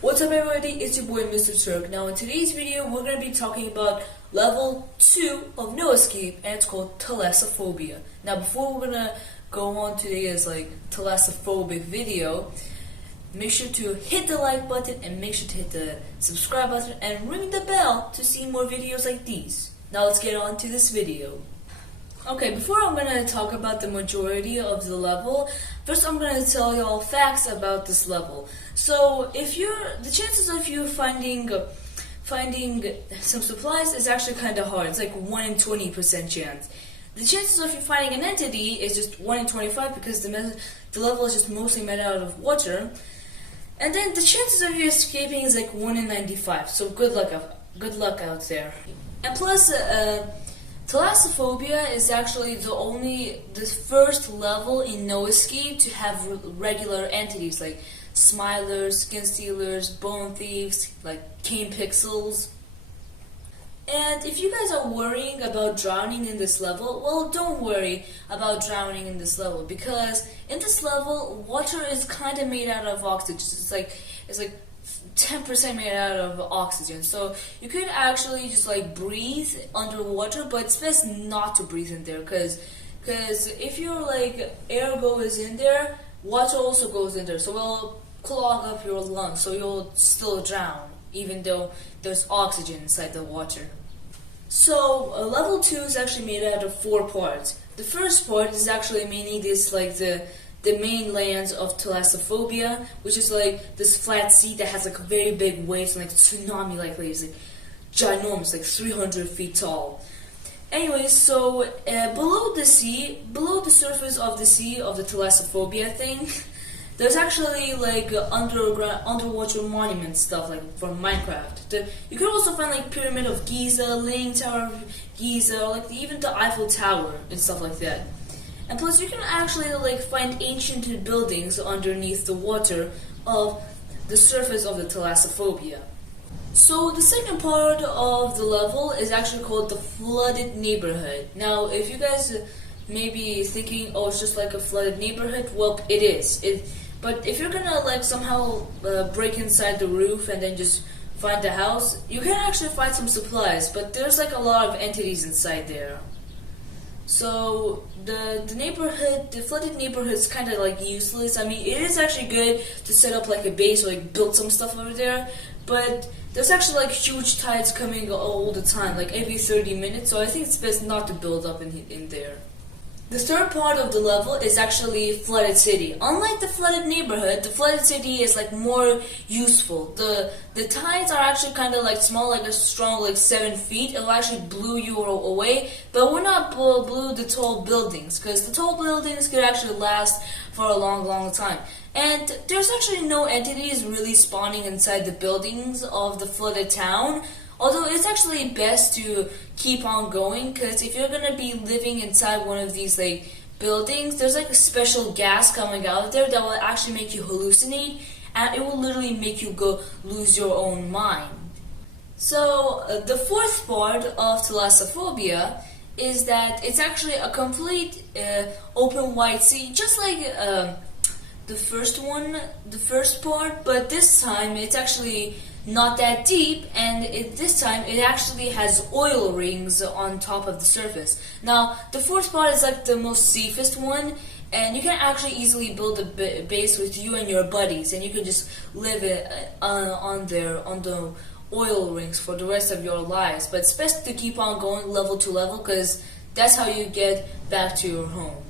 What's up everybody, it's your boy Mr. Turk. Now in today's video we're going to be talking about level 2 of No Escape, and it's called Thalassophobia. Now before we're going to go on today's thalassophobic video, make sure to hit the like button and make sure to hit the subscribe button and ring the bell to see more videos like these. Now let's get on to this video. Okay, before I'm going to talk about the majority of the level, first I'm going to tell y'all facts about this level. So, the chances of you finding some supplies is actually kind of hard. It's like 1 in 20% chance. The chances of you finding an entity is just 1 in 25 because the level is just mostly made out of water. And then the chances of you escaping is like 1 in 95. So good luck out there. And plus, Thalassophobia is actually the first level in No Escape to have regular entities like Smilers, Skin Stealers, Bone Thieves, like Cane Pixels. And if you guys are worrying about drowning in this level, well, don't worry about drowning in this level, because in this level, water is kind of made out of oxygen. It's like 10% made out of oxygen, so you could actually just breathe underwater, but it's best not to breathe in there, because if your air goes in there, water also goes in there, so it'll clog up your lungs, so you'll still drown even though there's oxygen inside the water. So level 2 is actually made out of 4 parts. The first part is actually mainly this the main lands of Thalassophobia, which is this flat sea that has very big waves and tsunami-like waves, ginormous, 300 feet tall. Anyways, so below the surface of the sea of the Thalassophobia thing, there's actually underwater monument stuff from Minecraft. You could also find Pyramid of Giza, Leaning Tower of Giza, or even the Eiffel Tower and stuff like that. And plus, you can actually find ancient buildings underneath the water of the surface of the Thalassophobia. So the second part of the level is actually called the Flooded Neighborhood. Now, if you guys may be thinking, oh, it's just like a flooded neighborhood, well, it is. But if you're gonna somehow break inside the roof and then just find the house, you can actually find some supplies, but there's a lot of entities inside there. So the flooded neighborhood is kind of useless. I mean, it is actually good to set up a base or build some stuff over there, but there's actually huge tides coming all the time, every 30 minutes. So I think it's best not to build up in there. The third part of the level is actually Flooded City. Unlike the Flooded Neighborhood, the Flooded City is more useful. The tides are actually kind of small, a strong 7 feet. It'll actually blow you away, but we're not blew the tall buildings, because the tall buildings could actually last for a long time. And there's actually no entities really spawning inside the buildings of the flooded town. Although it's actually best to keep on going, because if you're gonna be living inside one of these buildings, there's a special gas coming out of there that will actually make you hallucinate, and it will literally make you go lose your own mind. So the fourth part of Thalassophobia is that it's actually a complete open wide sea, just like the first part, but this time it's actually not that deep, and this time it actually has oil rings on top of the surface. Now, the fourth part is the most safest one, and you can actually easily build a base with you and your buddies, and you can just live on the oil rings for the rest of your lives. But it's best to keep on going level to level, because that's how you get back to your home.